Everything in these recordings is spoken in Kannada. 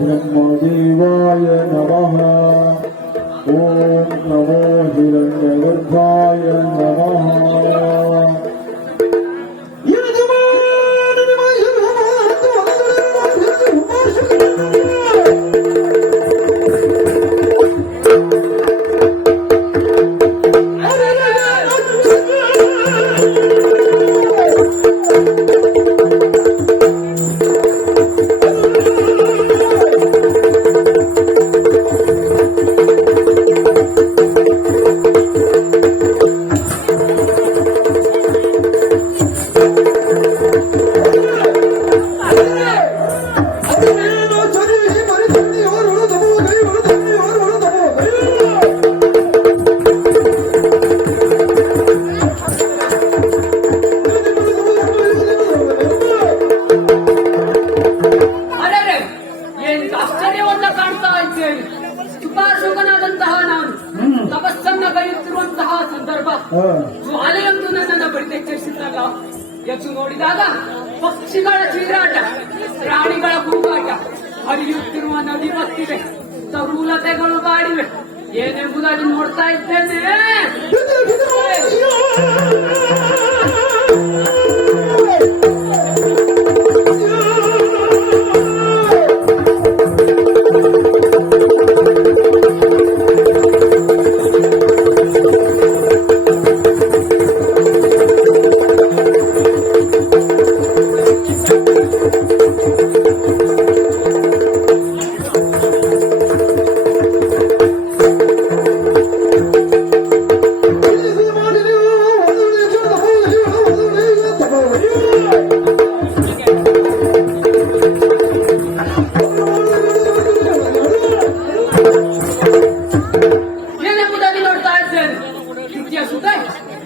ब्रह्मदेवाय नमः। ओम नमो हिरण्यगर्भाय नमः। ಜ್ವಾಲೆಯೊಂದು ನನ್ನನ್ನು ಬಡಿದೆಚ್ಚರಿಸಿದಾಗ ಎದ್ದು ನೋಡಿದಾಗ ಪಕ್ಷಿಗಳ ಚೀರಾಟ, ಪ್ರಾಣಿಗಳ ಕೂಗಾಟ, ಹರಿಯುತ್ತಿರುವ ನದಿ ಬತ್ತಿದೆ, ತರುಲತೆಗಳು ಬಾಡಿವೆ ಏನೆಂಬುದಾಗಿ ನೋಡ್ತಾ ಇದ್ದೇನೆ.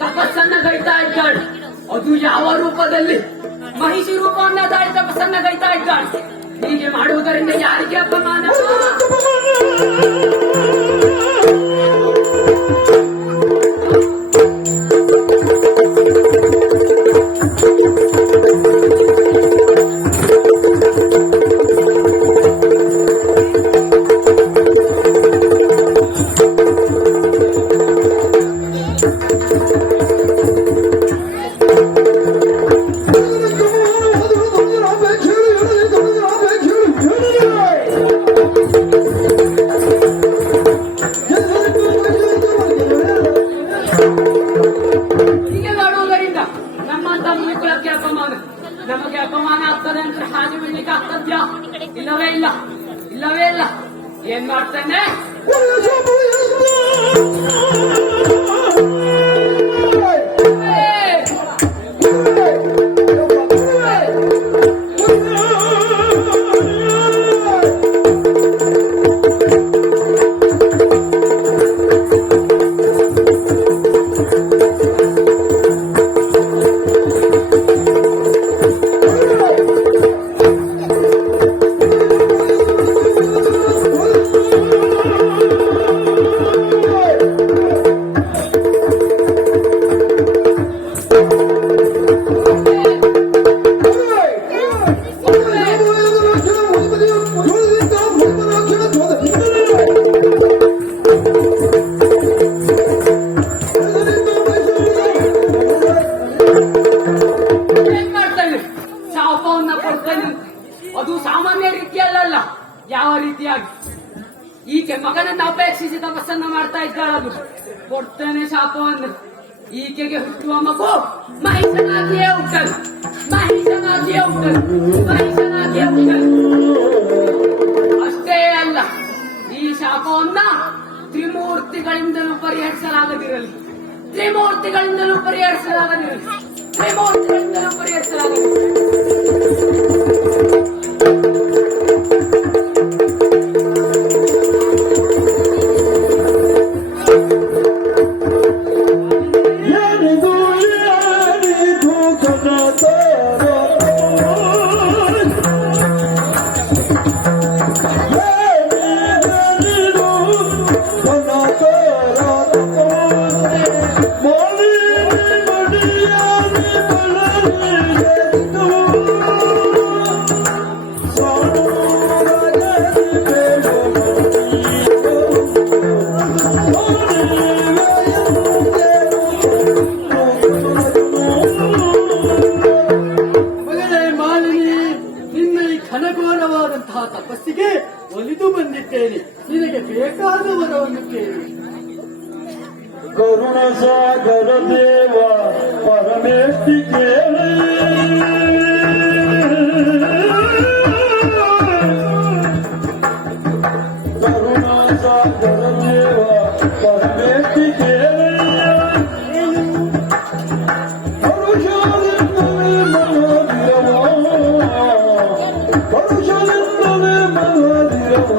ತಪಸ್ಸನ್ನ ಗೈತಾ ಇದ್ದಾಳೆ. ಅದು ಯಾವ ರೂಪದಲ್ಲಿ? ಮಹಿಷಿ ರೂಪವನ್ನ ದಾಳಿ ತಪಸ್ಸನ್ನ ಗೈತಾ ಇದ್ದಾಳೆ. ಹೀಗೆ ಮಾಡುವುದರಿಂದ ಯಾರಿಗೆ ಅಪಮಾನ? ನಮಗೆ ಅಪಮಾನ ಆಗ್ತದೆ ಅಂತ ಹಾಗೆ ಬಿಡ್ಲಿಕ್ಕೆ ಆಗ್ತದ್ಯಾ? ಇಲ್ಲವೇ ಇಲ್ಲ, ಇಲ್ಲವೇ ಇಲ್ಲ. ಏನ್ ಮಾಡ್ತೇನೆ? ಅದು ಸಾಮಾನ್ಯ ರೀತಿಯಲ್ಲ. ಯಾವ ರೀತಿಯಾಗಿ ಈಕೆ ಮಗನನ್ನ ಅಪೇಕ್ಷಿಸಿ ತಪಸ್ಸನ್ನ ಮಾಡ್ತಾ ಇದ್ದಾಳದು. ಕೊಡ್ತೇನೆ ಶಾಪವನ್ನು. ಈಕೆಗೆ ಹುಟ್ಟುವ ಮಗು ಮಹಿಷನಾಗಿಯೇ ಹುಟ್ಟಲು, ಮಹಿಷನಾಗಿಯೇ ಹುಟ್ಟಲು, ಮಹಿಷನಾಗಿಯೇ ಹುಟ್ಟಲು. ಅಷ್ಟೇ ಅಲ್ಲ, ಈ ಶಾಪವನ್ನ ತ್ರಿಮೂರ್ತಿಗಳಿಂದಲೂ ಪರಿಹರಿಸಲಾಗದಿರಲಿ, ತ್ರಿಮೂರ್ತಿಗಳಿಂದಲೂ ಪರಿಹರಿಸಲಾಗದಿರಲಿ, ತ್ರಿಮೂರ್ತಿಗಳಿಂದಲೂ ಪರಿಹರಿಸಲಾಗದಿರಲಿ. ಮಗಳೇ ಮಾಲಿನಿ, ನಿನ್ನ ಈ ಘನಘೋರವಾದಂತಹ ತಪಸ್ಸಿಗೆ ಒಲಿದು ಬಂದಿದ್ದೇನೆ. ನಿನಗೆ ಬೇಕಾದ ವರವನ್ನು ಕೇಳಿ. ಕರುಣ ಸಾಗರ ದೇವ ಪರಮೇಷ್ಠಿ ಕೇಳಿ ಕರುಣ ಸಾಗರ ದೇವ ಪರಮೇಷ್ಠಿ ಕೇಳಿ ಪರುಷಾಲಿಂದಲೇ ಮನದಿರವ ಪರುಷಾಲಿಂದಲೇ ಮನದಿರವ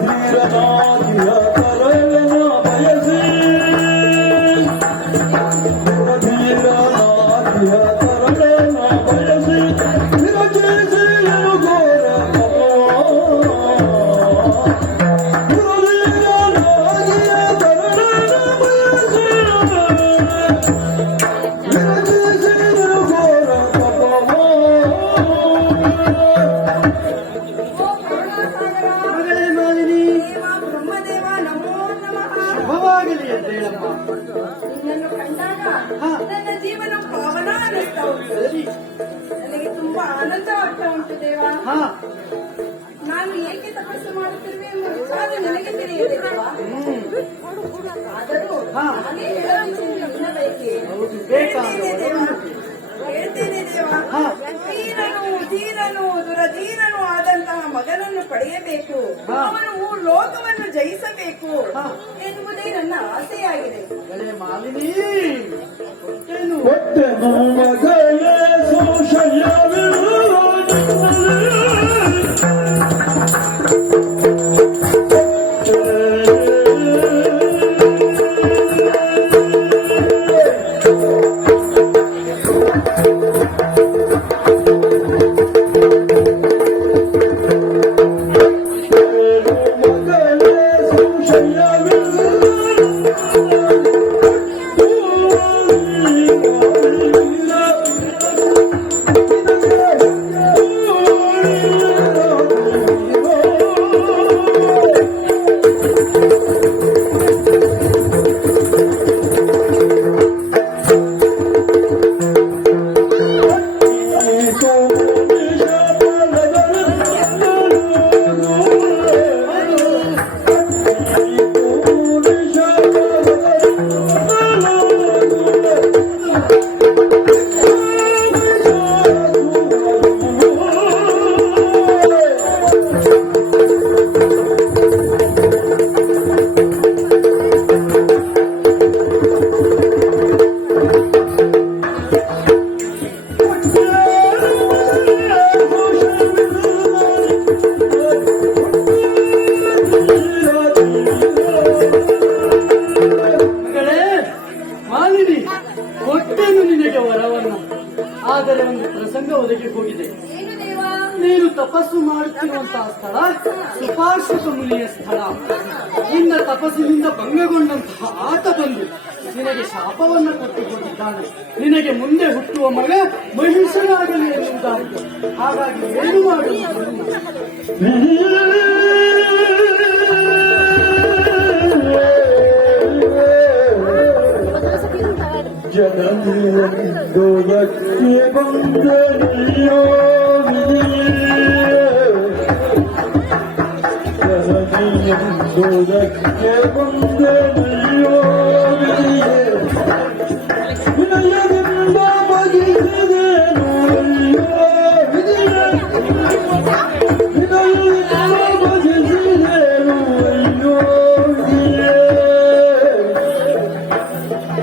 ಧೀರನಾದಿಯ ಕರಳನ ಬಯಸಿ ಧೀರನಾದಿಯ ಕರಳನ ಬಯಸಿ ವಿರಚಿಸಿಯನು ಘೋರ ಧೀರನಾದಿಯ ಕರಳನ ಬಯಸಿ ವಿರಚಿಸಿಯನು ಘೋರ ಮಗಳೇ ಮಾಲಿನಿ, ಬ್ರಹ್ಮದೇವ ನಮೋ ನಮಃ. ಶುಭವಾಗಲಿ ಎದ್ದೇಳಮ್ಮ. ನಿನ್ನನ್ನು ಕಂಡಾಗ ಹಾ. ನನ್ನ ಜೀವನ ಪಾವನ ಅನ್ನಿಸ್ತಾ ಉಂಟು. ಸರಿ. ನನಗೆ ತುಂಬಾ ಆನಂದವಾಗ್ತಾ ಉಂಟು ದೇವ. ಹಾ, ನಾನು ಏಕೆ ತಪಸ್ಸು ಮಾಡುತ್ತಿರುವೆ ಎಂಬ ವಿಚಾರ ನನಗೆ ತಿಳಿಯದೆ ದೇವ. ಆದರೂ ಹಾ. ನಾನೇ ಹೇಳಬೇಕೆಂದು ನಿನ್ನ ಬಯಕೆ. ಹೌದು, ಬೇಕಾದ ಹೇಳ್ತೇನೆ ದೇವ. ವರವನ್ನು ಹೇಳ್ತೇನೆ ದೇವ. ಹಾ. ಧೀರನು ದುರಧೀರನು ಆದಂತಹ ಮಗನನ್ನು ಪಡೆಯಬೇಕು. ಹಾ. ಅವನು ಲೋಕವನ್ನು ಜಯಿಸಬೇಕು ಹಾ. ಎನ್ನುವುದೇ ನನ್ನ ಆಸೆಯಾಗಿದೆ. ಮಗಳೇ ಮಾಲಿನಿ, ಏನು ಒಟ್ಟೆನು ಮಗಳೇ ಮಗಳೇ ಮಾಲಿನಿ, ಕೊಟ್ಟೆನು ನಿನಗೆ ವರವನ್ನು. ಆದರೆ ಒಂದು ಪ್ರಸಂಗ ಒದಗಿ ಹೋಗಿದೆ. ಏನು ದೇವ? ನೀನು ತಪಸ್ಸು ಮಾಡುತ್ತಿರುವಂತಹ ಸ್ಥಳ ಸುಪಾರ್ಶ್ವಕ ಮುನಿಯ ಸ್ಥಳ. ನಿನ್ನ ತಪಸ್ಸಿನಿಂದ ಭಂಗಗೊಂಡಂತಹ ಆತ ಬಂದು ನಿನಗೆ ಶಾಪವನ್ನು ಕೊಟ್ಟು ಹೋಗಿದ್ದಾನೆ. ನಿನಗೆ ಮುಂದೆ ಹುಟ್ಟುವ ಮಗ ಮಹಿಷನಾಗಲಿ ಎನ್ನುವುದಾಗಿ. ಹಾಗಾಗಿ ಏನು ಮಾಡುವುದು? ಜನನಿಯೊಂದು ಯಕ್ಕೆ ಬಂದನಿಯೋ ಜನನಿಯೊಂದು ಯಕ್ಕೆ ಬಂದನಿಯೋ ವಿನಯದಿಂದ ಬಗೆದೆನು ಅಯ್ಯೋ ವಿನಯದಿಂದ ಬಗೆದೆನು ಅಯ್ಯೋ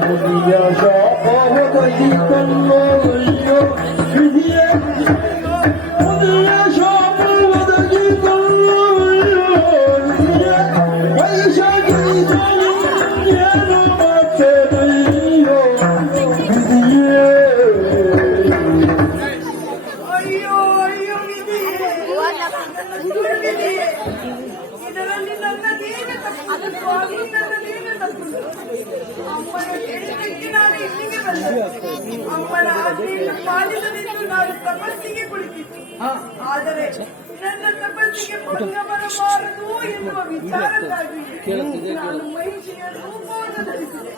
ಮುದಿಯ ಶಾಪವದಗಿತಲ್ಲೋ ಅಯ್ಯೋ ವಿಧಿಯ ಮುದಿಯ ಶಾಪವದಗಿತಲ್ಲೋ ಅಯ್ಯೋ ವಿಧಿಯ ವೈಶಾಖಿಸಲು ಏನು ಮಾಡ್ತೇನಯ್ಯೋ ವಿಧಿಯೇ. ಅಯ್ಯೋ ಅಯ್ಯೋ ವಿಧಿ, ನನ್ನ ದುರ್ವಿಧಿ. ಇದರಲ್ಲಿ ನನ್ನದೇನು ತಪ್ಪು? ಸ್ವಾಮಿ, ನನ್ನದೇನು ತಪ್ಪು? ಅಮ್ಮನ ಹೇಳಿದ್ದಕ್ಕೆ ನಾನು ಇಲ್ಲಿಗೆ ಬಂದೆ. ಅಮ್ಮನ ಆಜ್ಞೆಯನ್ನು ಪಾಲಿಸದಿದ್ದು ನಾನು ತಪಸ್ಸಿಗೆ ಕುಳಿತಿದ್ದೆ. ಹಾ. ಆದರೆ ನನ್ನ ತಪಸ್ಸಿಗೆ ಭಂಗ ಬರಬಾರದು ಎನ್ನುವ ವಿಚಾರಕ್ಕಾಗಿ ನಾನು ಮಹಿಷಿಯ ರೂಪವನ್ನು ಧರಿಸಿದೆ.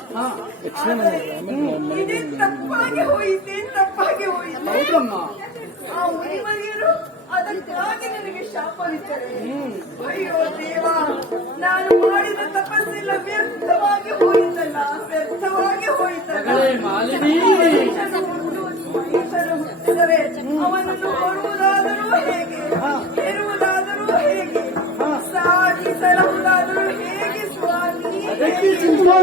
ಆದರೆ ಇದೇ ತಪ್ಪಾಗಿ ಹೋಯಿತೆ. ಹೌದಮ್ಮ. ಆ ಮುನಿಮರಿಯರು ಅದಕ್ಕಾಗಿ ನನಗೆ ಶಾಪವಿಟ್ಟರೆ ಅಯ್ಯೋ ದೇವ, ನಾನು ಮಾಡಿದ ತಪಸ್ಸೆಲ್ಲ ವ್ಯರ್ಥವಾಗಿ ಹೋಯಿತಲ್ಲ. ಮಗಳೇ ಮಾಲಿನಿ, ಮಹಿಷರು ಹುಟ್ಟಿದರೆ ಅವನನ್ನು ಕೊಡುವುದಾದರೂ ಹೇಗೆ, ಹೆರುವುದಾದರೂ ಹೇಗೆ, ಸಾಗಿ ಸಲಹುವುದಾದರೂ ಹೇಗೆ ಸ್ವಾಮಿ? ಅದಕ್ಕೆ ಚಿಂತೆ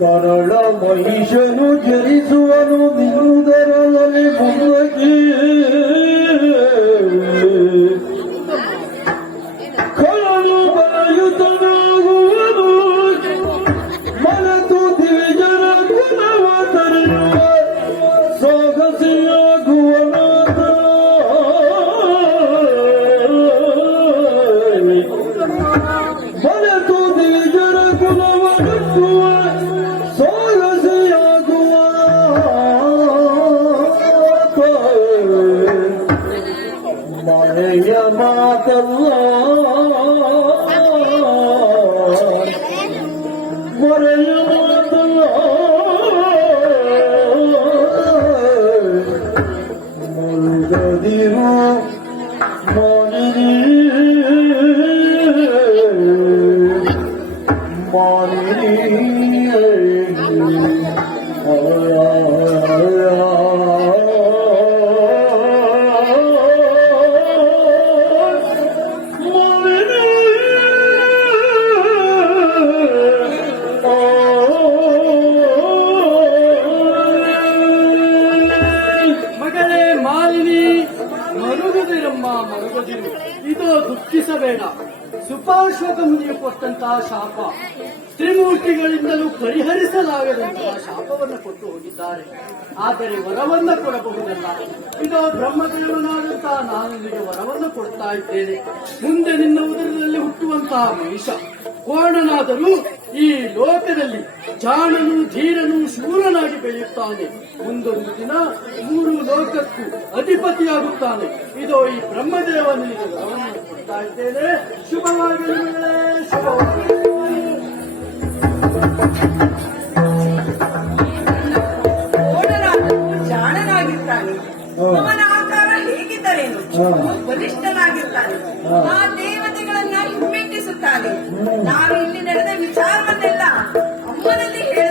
ಕರಳ ಮಹಿಷನು ಜರಿಸುವನು ನಿನ್ನುದರಲ್ಲಿ ಮುಂದಕ್ಕೆ ಕರಳು ಬಲಯುತನಾಗುವನು ಮನತು ದಿವಿಜನ ಕುಲವ ತರಿಯುವ ಸಾಹಸಿಯಾಗುವನಾಥ ಮನತು ದಿವಿಜನ ಕುಲವ ಕಟ್ಟುವ ಮನೆಯ ಮಾತಲ್ಲ ಮರೆಯ ಮಾತಲ್ಲ ಮುಳುಗದಿರು ಮಾನಿನಿ ಮಗಳೇ ಮಾಲಿನಿ, ಮರುಗುದಿರಮ್ಮ ಮರುಗುದಿರು. ಇದು ದುಃಖಿಸಬೇಡ. ಸುಪಾಶ್ವಕ ಮುನಿಯು ಕೊಟ್ಟಂತಹ ಶಾಪ ತ್ರಿಮೂರ್ತಿಗಳಿಂದಲೂ ಪರಿಹರಿಸಲಾಗದಂತಹ ಶಾಪವನ್ನು ಕೊಟ್ಟು ಹೋಗಿದ್ದಾರೆ. ಆದರೆ ವರವನ್ನ ಕೊಡಬಹುದಲ್ಲ. ಇದು ಬ್ರಹ್ಮದೇವನಾದಂತಹ ನಾನು ನಿನಗೆ ವರವನ್ನು ಕೊಡ್ತಾ ಇದ್ದೇನೆ. ಮುಂದೆ ನಿನ್ನ ಉದರದಲ್ಲಿ ಹುಟ್ಟುವಂತಹ ಮಹಿಷ ಕೋಣನಾದರೂ ಈ ಲೋಕದಲ್ಲಿ ಜಾಣನು, ಧೀರನು, ಶೂರನಾಗಿ ಬೆಳೆಯುತ್ತಾನೆ. ಮುಂದೊಂದು ದಿನ 3 ಲೋಕಕ್ಕೂ ಅಧಿಪತಿಯಾಗುತ್ತಾನೆ. ಇದೋ ಈ ಬ್ರಹ್ಮದೇವ ನಿನಗೆ ವರವನ್ನು ಕೊಡ್ತಾ ಇದ್ದೇನೆ. ಶುಭವಾಗಲಿ, ಶುಭವಾಗಲಿ. ಕೋಣನಾದನು ಜಾಣನಾಗಿರ್ತಾನೆ. ಅವನ ಆಕಾರ ಹೇಗಿದ್ದರೇನು, ಬಲಿಷ್ಠನಾಗಿರ್ತಾನೆ. ಆ ದೇವತೆಗಳನ್ನ ಹಿಮ್ಮೆಟ್ಟಿಸುತ್ತಾನೆ. ನಾವು ಇಲ್ಲಿ ನಡೆದ ವಿಚಾರವನ್ನೆಲ್ಲ ಅಮ್ಮನಲ್ಲಿ ಹೇಳ